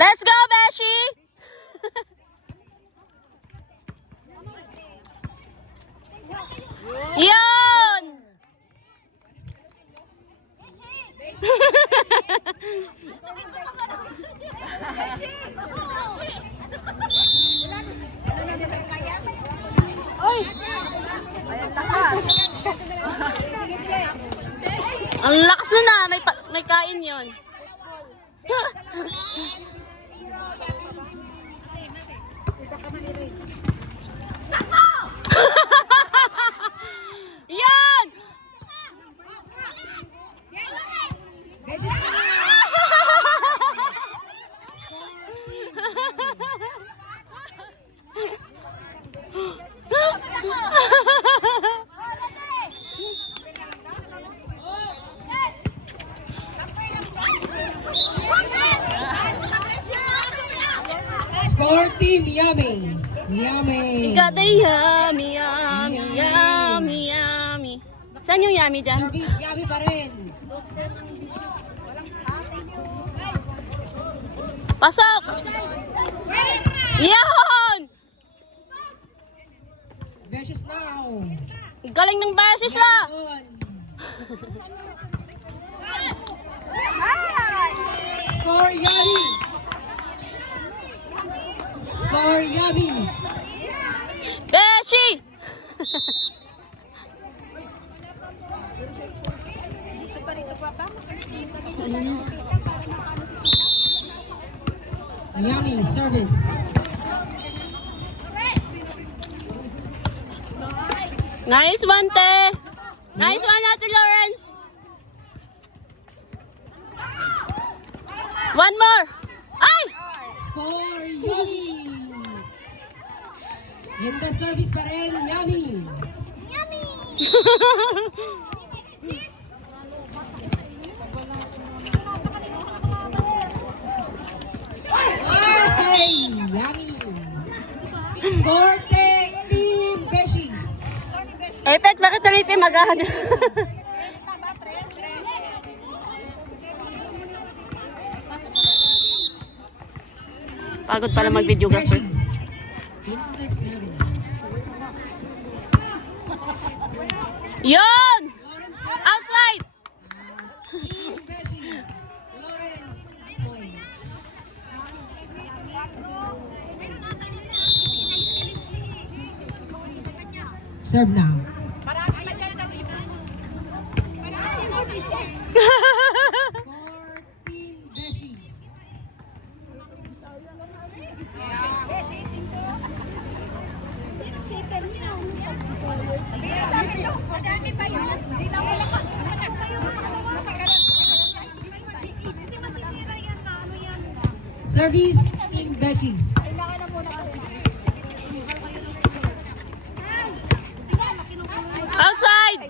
Let's go, Beshi! Yun! Ang lakas na may kain yun. Yan! Score team Yummy. Yummy. Got the yummy, yummy, yummy, yummy. Saan yung yummy dyan? Service Yummy pa rin. Pasok! Yun! Beses now. Galing ng basis ah! Yun. Score Yummy. Score Yummy. Beshi! Yummy service. Nice one, te! Nice one, Ate Lawrence! One more! Ay! Score Yummy. In the service pa rin, Yummy. Okay, Yummy. Score team Beshies. Epet, bakit ulit yung magahan? Pagod pala mag-videographer. Beshies. In the service. Yun! Outside! Team Beshies. Lawrence points. Serve now. Score team Beshies. Service team Beshies. Outside!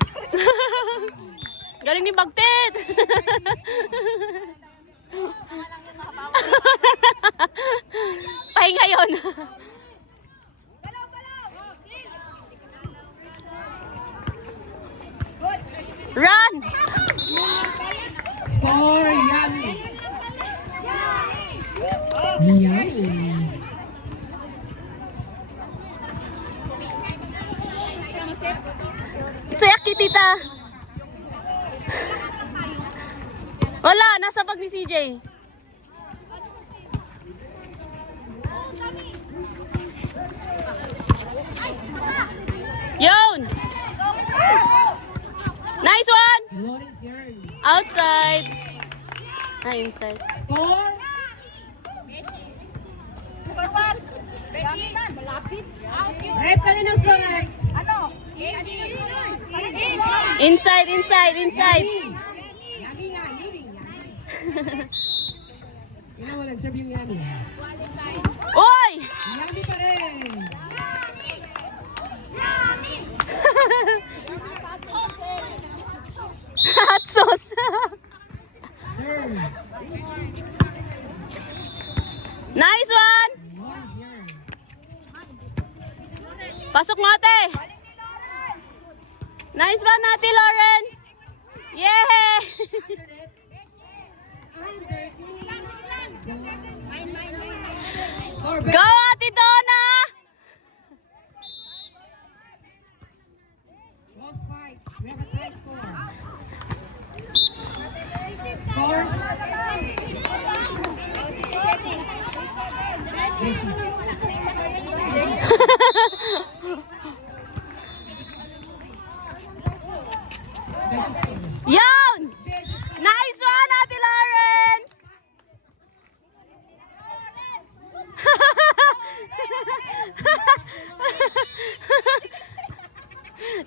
Galing ni Bagtit! Pahinga yun. Run! Score Yummy. Yummy. Sayak ki, tita. Wala, nasa bag ni CJ. Yun! Nice one! Lawrence yarn. Outside. Ah, inside. Score. Rep kanino score, Rep? Inside, inside, inside. Yummy nga, Yuri. Yun mo, nag-serve yung Yummy. Oy! Yummy pa rin. Hot sauce. Serve. Nice one! Lawrence yarn. Pasok mo, ate. Nice one, Ate Lawrence. Yeah! After that, Go, Ate Donna! Lost 5. We have a tie score. Score. Yun! Nice one, Ate Lawrence!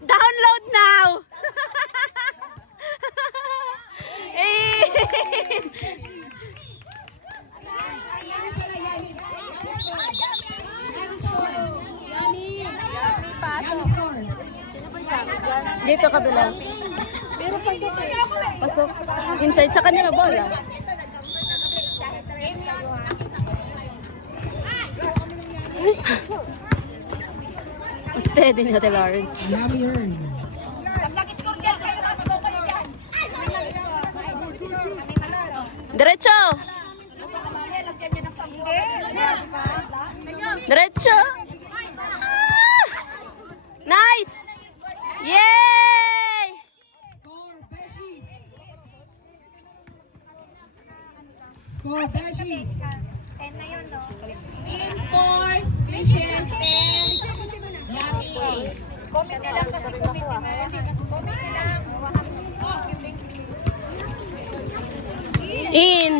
Download now! Dito kabila. Pero pasok eh. Pasok. Inside sa kanila bola. Steady ni Ate Lawrence. Yummy earn. Diretso! Diretso! Ah! Nice! Yay! Score, Beshies. Score, Beshies. Scores, fishes, and yummy. Comment na lang kasi comment naman. Comment na lang. In!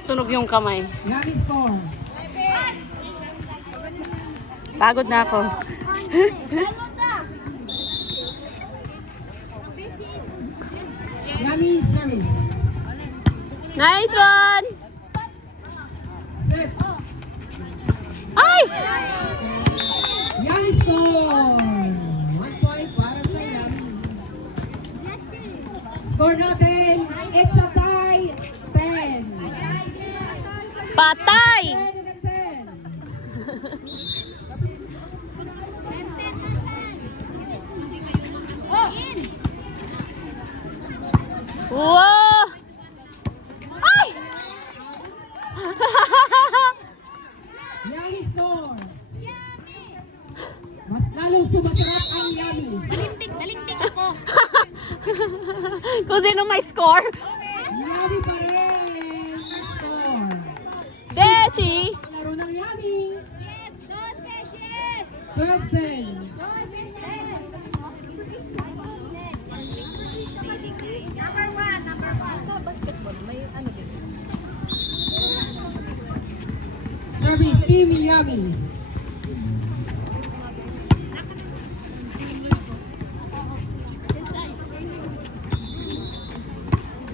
Sunog yung kamay. Yummy score. Pagod na ako. Yummy service. Nice one! Set. Ay! Yummy score. 1 point para sa Yummy. Score natin. It's a tie. 10. Patay! 10 and 10. Wow! Ay! Yummy score. Mas lalong sumasarap ang Yummy. Nalintik ako. Kung sino may score? Yummy pa rin. Score. Beshi! Laro ng Yummy. Yes, dos fishes. 12-10. Number one. Sa basketball, may ano din. Service Team Yummy.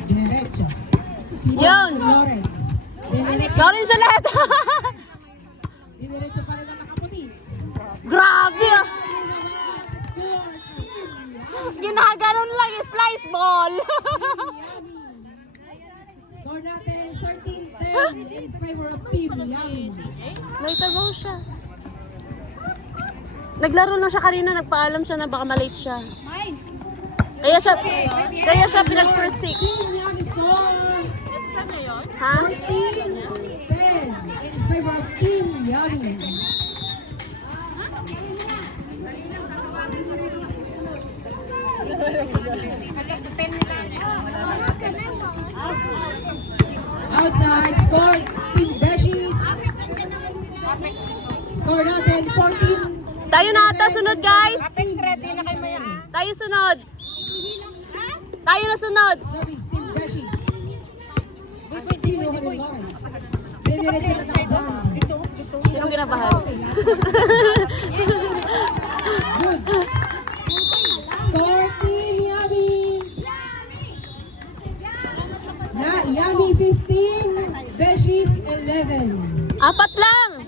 Derecho. Yun. Lawrence. Dinerecho. Lawrence ulit! Dinerecho pa rin ang nakaputi. Grabe ah! Score. Ginaganon lang yung slice ball! Score natin 13-10 in favor of Team Yummy. May tagaw siya. Naglaro lang siya kanina, nagpaalam siya na baka malate siya. Kaya siya pinag-first six. Team Yummy score. Ha? 14-10 in favor of Team Yummy. Outside score Team Beshies. Score natin 14. Tayo na ata sunod guys! Apex ready na kayo maya. Tayo sunod! Tayo na sunod! Service Team Beshies. Sinong ginabahan? Score Team Yummy. Yummy 15, Beshies 11. Apat lang!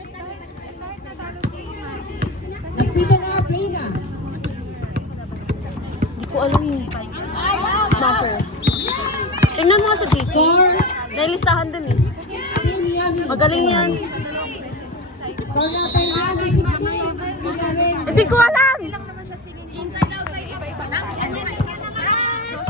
Nagpita na play na. Hindi ko alam eh. Smasher. Tingnan mo nga sa GC. Score Dahil listahan dun eh. Team Yummy. Magaling yan. Score natin Yummy 16, 11. Hindi ko alam!